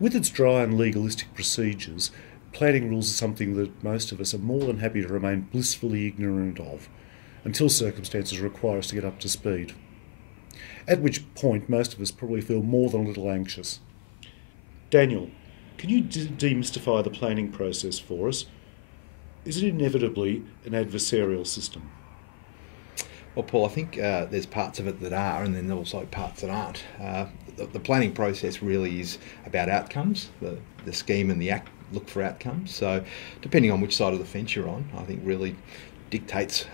With its dry and legalistic procedures, planning rules are something that most of us are more than happy to remain blissfully ignorant of, until circumstances require us to get up to speed. At which point most of us probably feel more than a little anxious. Daniel, can you demystify the planning process for us? Is it inevitably an adversarial system? Well, Paul, I think there's parts of it that are, and then also parts that aren't. The planning process really is about outcomes. The scheme and the act look for outcomes. So, depending on which side of the fence you're on, I think really dictates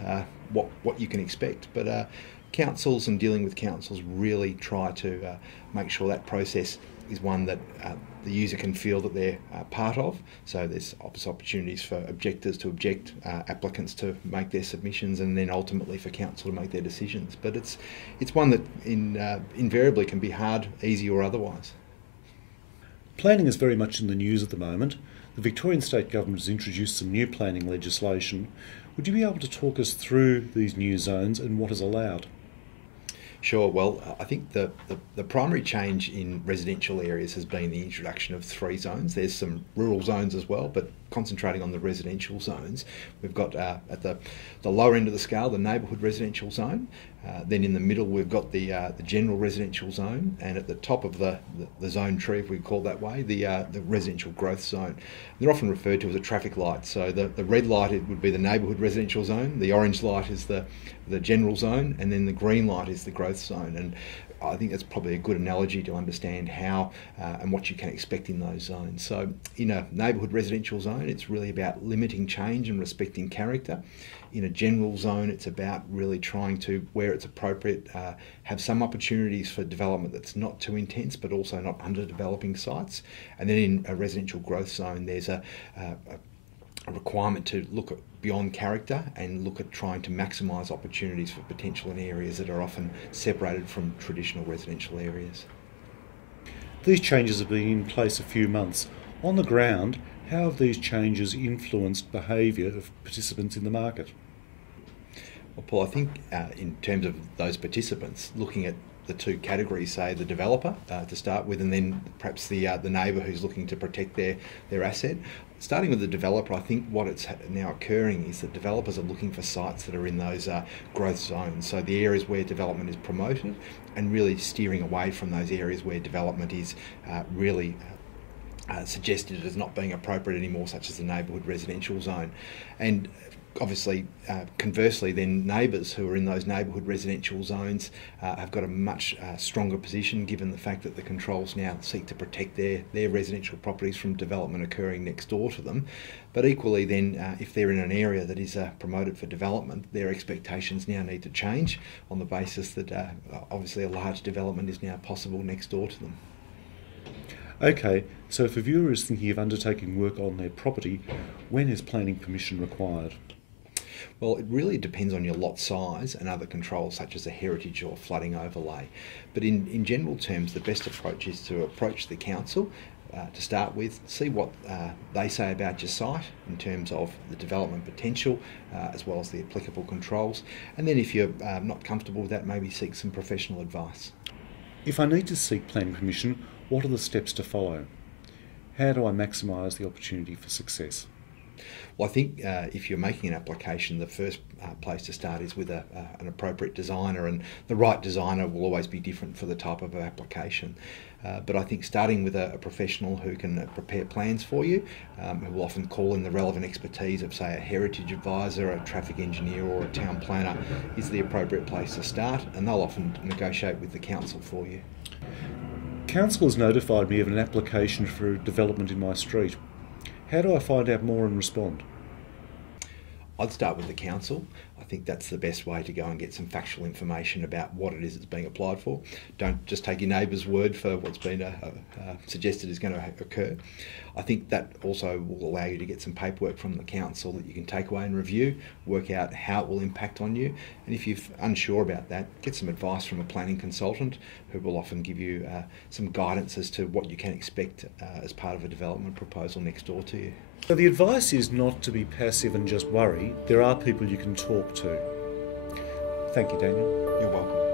what you can expect. But councils and dealing with councils really try to make sure that process is one that the user can feel that they're part of. So there's opportunities for objectors to object, applicants to make their submissions, and then ultimately for council to make their decisions. But it's one that invariably can be hard, easy or otherwise. Planning is very much in the news at the moment. The Victorian State Government has introduced some new planning legislation. Would you be able to talk us through these new zones and what is allowed? Sure. Well, I think the primary change in residential areas has been the introduction of 3 zones. There's some rural zones as well, but concentrating on the residential zones, we've got at the lower end of the scale the neighbourhood residential zone. Then in the middle we've got the general residential zone, and at the top of the zone tree, if we call it that way, the residential growth zone. They're often referred to as a traffic light. So the red light would be the neighbourhood residential zone, the orange light is the general zone, and then the green light is the growth zone. And I think that's probably a good analogy to understand how and what you can expect in those zones. So in a neighbourhood residential zone, it's really about limiting change and respecting character. In a general zone, it's about really trying to, where it's appropriate, have some opportunities for development that's not too intense, but also not underdeveloping sites. And then in a residential growth zone, there's a requirement to look at beyond character and look at trying to maximise opportunities for potential in areas that are often separated from traditional residential areas. These changes have been in place a few months. On the ground, how have these changes influenced behaviour of participants in the market? Well, Paul, I think in terms of those participants, looking at the 2 categories, say the developer to start with, and then perhaps the neighbour who's looking to protect their asset. Starting with the developer, I think what it's now occurring is that developers are looking for sites that are in those growth zones, so the areas where development is promoted, and really steering away from those areas where development is really suggested as not being appropriate anymore, such as the neighbourhood residential zone. And obviously, conversely, then neighbours who are in those neighbourhood residential zones have got a much stronger position, given the fact that the controls now seek to protect their residential properties from development occurring next door to them. But equally then, if they're in an area that is promoted for development, their expectations now need to change on the basis that obviously a large development is now possible next door to them. Okay, so if a viewer is thinking of undertaking work on their property, when is planning permission required? Well, it really depends on your lot size and other controls such as a heritage or flooding overlay. But in general terms, the best approach is to approach the council to start with, see what they say about your site in terms of the development potential as well as the applicable controls. And then if you're not comfortable with that, maybe seek some professional advice. If I need to seek planning permission, what are the steps to follow? How do I maximise the opportunity for success? Well, I think if you're making an application, the first place to start is with an appropriate designer, and the right designer will always be different for the type of application. But I think starting with a professional who can prepare plans for you, who will often call in the relevant expertise of, say, a heritage advisor, a traffic engineer or a town planner, is the appropriate place to start, and they'll often negotiate with the council for you. Council has notified me of an application for a development in my street. How do I find out more and respond? I'd start with the council. I think that's the best way to go and get some factual information about what it is that's being applied for. Don't just take your neighbour's word for what's been suggested is going to occur. I think that also will allow you to get some paperwork from the council that you can take away and review, work out how it will impact on you. And if you're unsure about that, get some advice from a planning consultant who will often give you some guidance as to what you can expect as part of a development proposal next door to you. So the advice is not to be passive and just worry. There are people you can talk to. Thank you, Daniel. You're welcome.